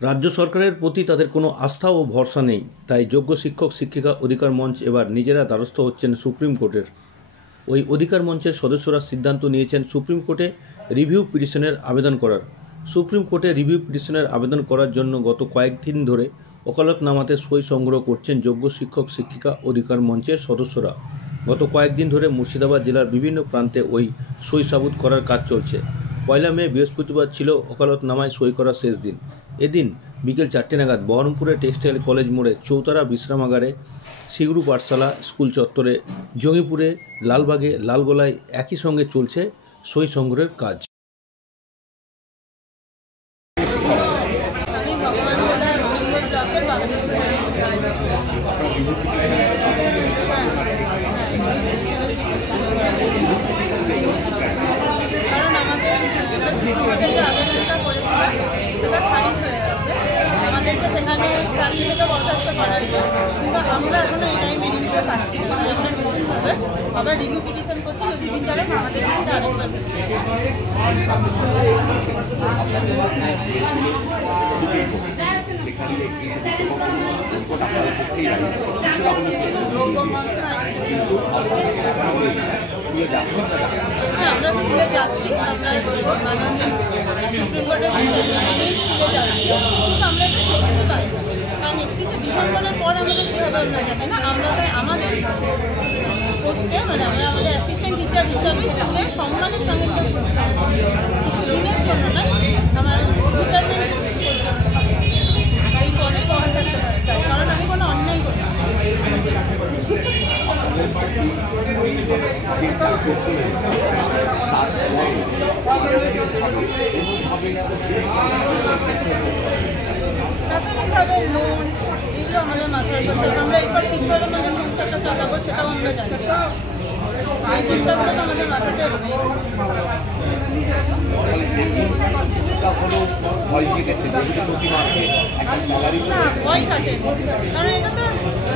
রাজ্য সরকারের প্রতি তাদের কোনো আস্থা ও ভরসা নেই, তাই যোগ্য শিক্ষক শিক্ষিকা অধিকার মঞ্চ এবার নিজেরা দ্বারস্থ হচ্ছেন সুপ্রিম কোর্টের। ওই অধিকার মঞ্চের সদস্যরা সিদ্ধান্ত নিয়েছেন সুপ্রিম কোর্টে রিভিউ পিটিশনের আবেদন করার। সুপ্রিম কোর্টে রিভিউ পিটিশনের আবেদন করার জন্য গত কয়েকদিন ধরে ওকালতনামাতে সই সংগ্রহ করছেন যোগ্য শিক্ষক শিক্ষিকা অধিকার মঞ্চের সদস্যরা। গত কয়েকদিন ধরে মুর্শিদাবাদ জেলার বিভিন্ন প্রান্তে ওই সই সাবুত করার কাজ চলছে। 1 মে বৃহস্পতিবার ছিল ওকালতনামায় সই করার শেষ দিন। এদিন বিকেল 4টে নাগাদ বহরমপুরের টেক্সটাইল কলেজ মোড়ে, চৌতারা বিশ্রামাগারে, সিগরু পাঠশালা স্কুল চত্বরে, জঙ্গিপুরে, লালবাগে, লালগোলায় একই সঙ্গে চলছে সই সংগ্রহের কাজ। আমাদেরকে সেখানে চাকরি থেকে বরখাস্ত করা হয়েছে, কিন্তু আমরা এখনো এটাই মেনে নিতে পারছি না। তাই আমরা নতুনভাবে আবার রিভিউ পিটিশন করছি, যদি বিচারক আমাদের কিন্তু আরেকবার আমরা স্কুলে যাচ্ছি, আমরা মাননীয় সুপ্রিম কোর্টের স্কুলে যাচ্ছি, কিন্তু আমরা এটা সত্যি পাই না। কারণ 31শে ডিসেম্বরের পর আমাদের কী হবে আমরা জানি না। আমরা তাই আমাদের পোস্টে আমরা আমাদের অ্যাসিস্ট্যান্ট টিচার হিসাবে স্কুলে সম্মানের সঙ্গে ফিরে কিছু দিনের জন্য না, আমার রিটায়ারমেন্ট এই পদে বহাল থাকতে চাই, কারণ আমি কোনো অন্যায় করি না। প্রাথমিকভাবে লোন এগুলো আমাদের মাথায় করছে, আমরা এরপর কীভাবে আমাদের সংসারটা চালাবো সেটাও আমরা জানি। এই চিন্তাগুলো তো আমাদের মাথাতে রয়েছে। না, ভয় কাটেনি, কারণ এটা তো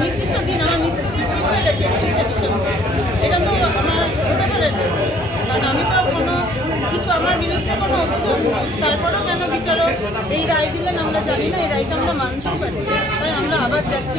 নির্দিষ্ট দিন, আমার মৃত্যুদিন ঠিক হয়ে গেছে 31শে ডিসেম্বর। এটা তো আমার হতে পারে না, কারণ আমি তো কোনো কিছু আমার বিরুদ্ধে কোনো অভিযোগ নেই। তারপরেও কেন বিচারক এই রায় দিলেন আমরা জানি না, এই রায়টা আমরা মানতেই পারছি, তাই আমরা আবার যাচ্ছি।